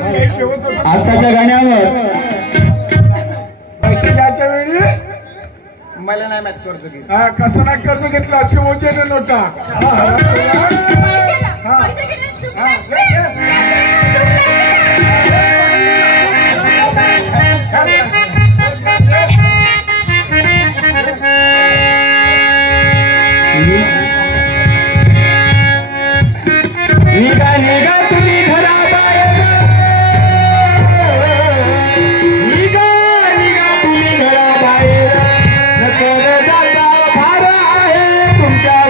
आताच्या गाण्यावर पैसे घ्यायच्या वेळी मला नाही माहित कर्ज घेतलं. कसं नाही कर्ज घेतलं अशी ओझे नोटा निघा निघा तुम्ही घराबाहेर निघा निघा तुम्ही घराबाहेर नको दादा भार आहे तुमच्या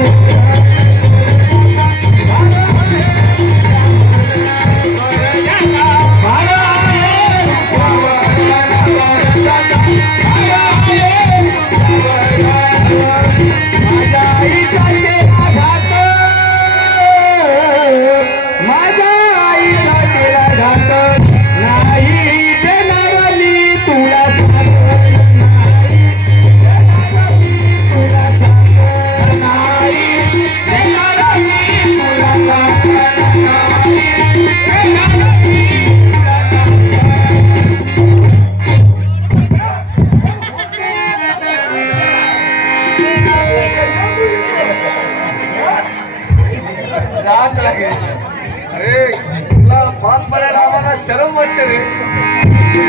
अरे तुला बाप म्हणायला आम्हाला शरम वाटते रे.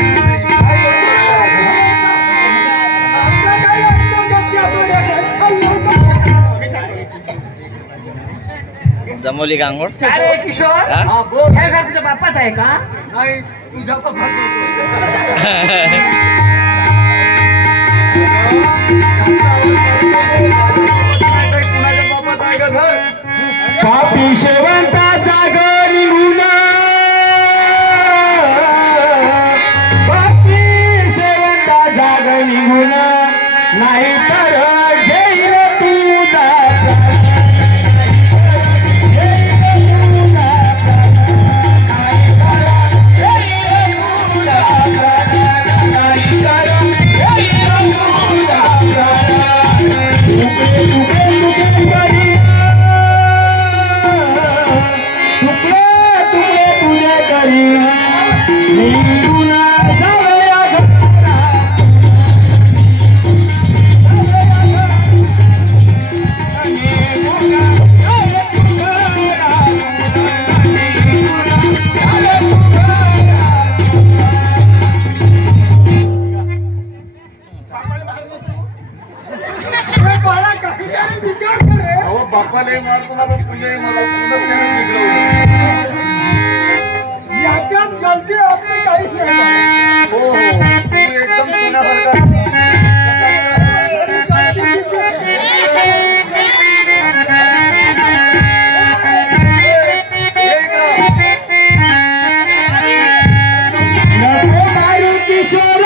जमवली गांगोड अरे किशोर तुझ्या बापाच आहे का? नाही तुझ्या बापाच. कुणाच्या बापाच आहे का घर? पापी शेवंता जाग निघून पापी शेवंता जाग निघून नाही तर घेईल तुझा बापालाही मारतो ना तुझ्याही मला याच्यात गलती आपली काहीच नाही. हो हो तू एकदम सोन्यासारखा किशोर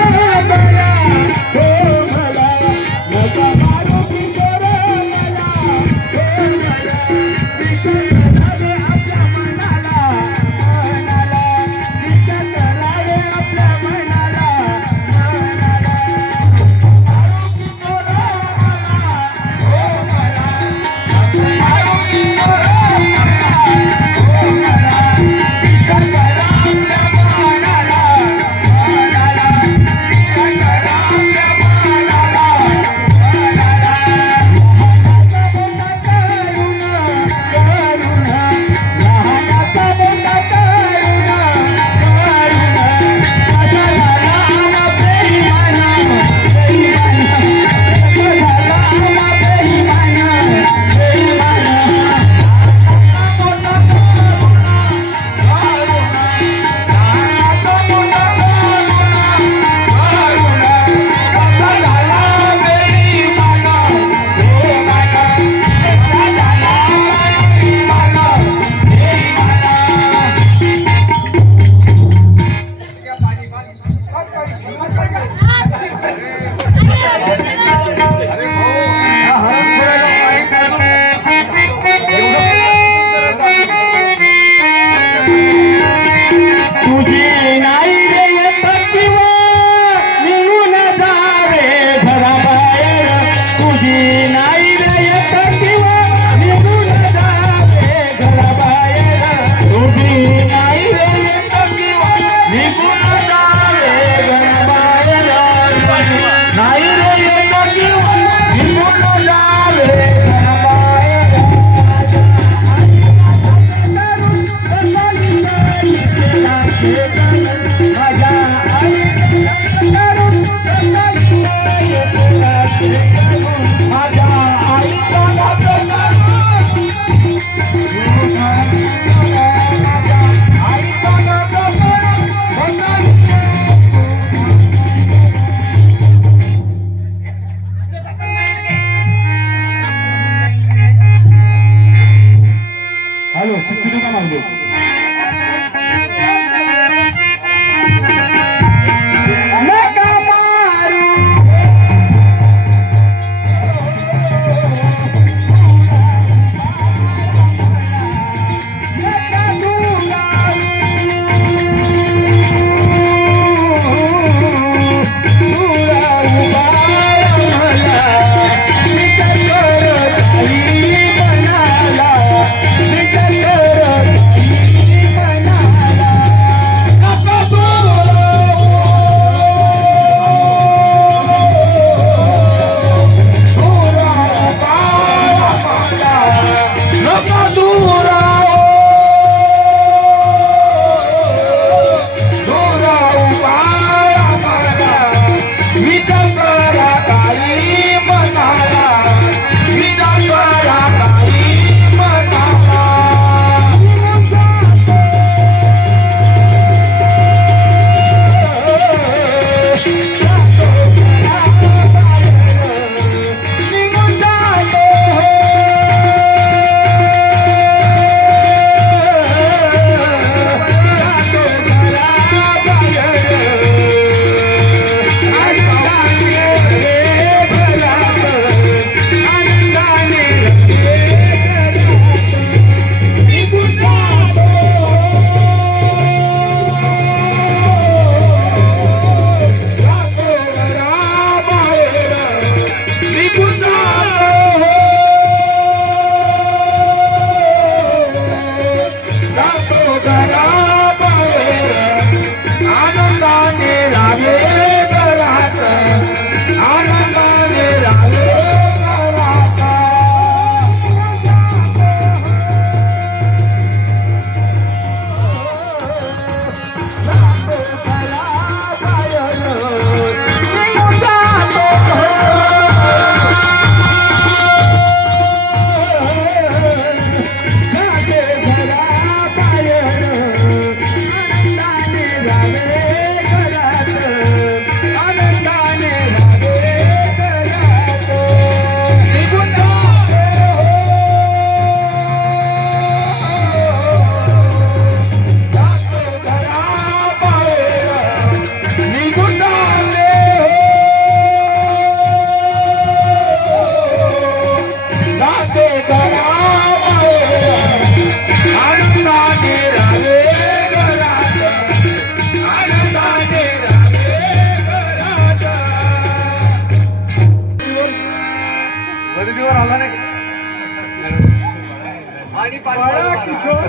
बाळा किशोर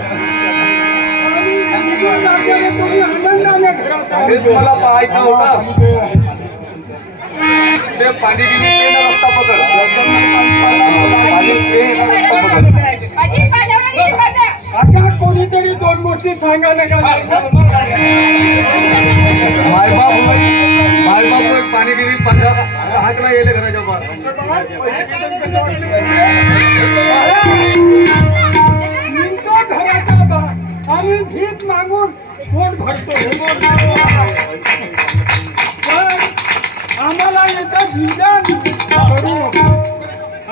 आणि निघून जाताना तुम्ही आनंदाने घरात आले. हेच मला पाहायचं होतं. ते पाणी गिनी ते ना रस्ता पकड. पाणी ते ना रस्ता पकड. आता कोणीतरी दोन गोष्टी सांगा नका. मायबाप पाणी गिनी पंजाब हाकला गेले घराच्या बाहेर. निघतो घराच्या बाहेर आणि भीक मागून पोट भरतो. पण आम्हाला याचा जिल्हा करू नको.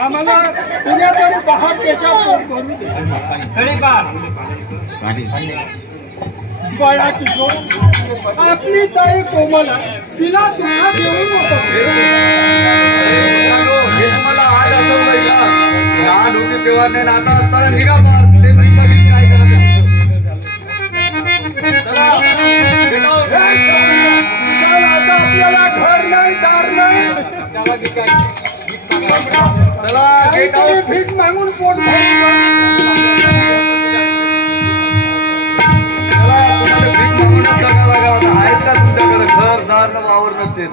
आम्हाला कुण्यातरी पहाट त्याच्या पोट भरू दे. बाळा किशोर आपली ताई कोमला तिला तुला देऊ नको. हे तुम्हाला आज आठवलंय का? लहान होती तेव्हा नाही ना, आता चला निघा बाहेर. ते बघितलं काय करायचं. चला get out. चल आता आपल्याला घर नाही दार नाही. चला गेट काहीतरी आउट. भीक मागून पोट भरू. चला तुम्हाला भीक मागूनच जगावं लागावं. आहेच का तुमच्याकडे घर दार न वावर नसेल.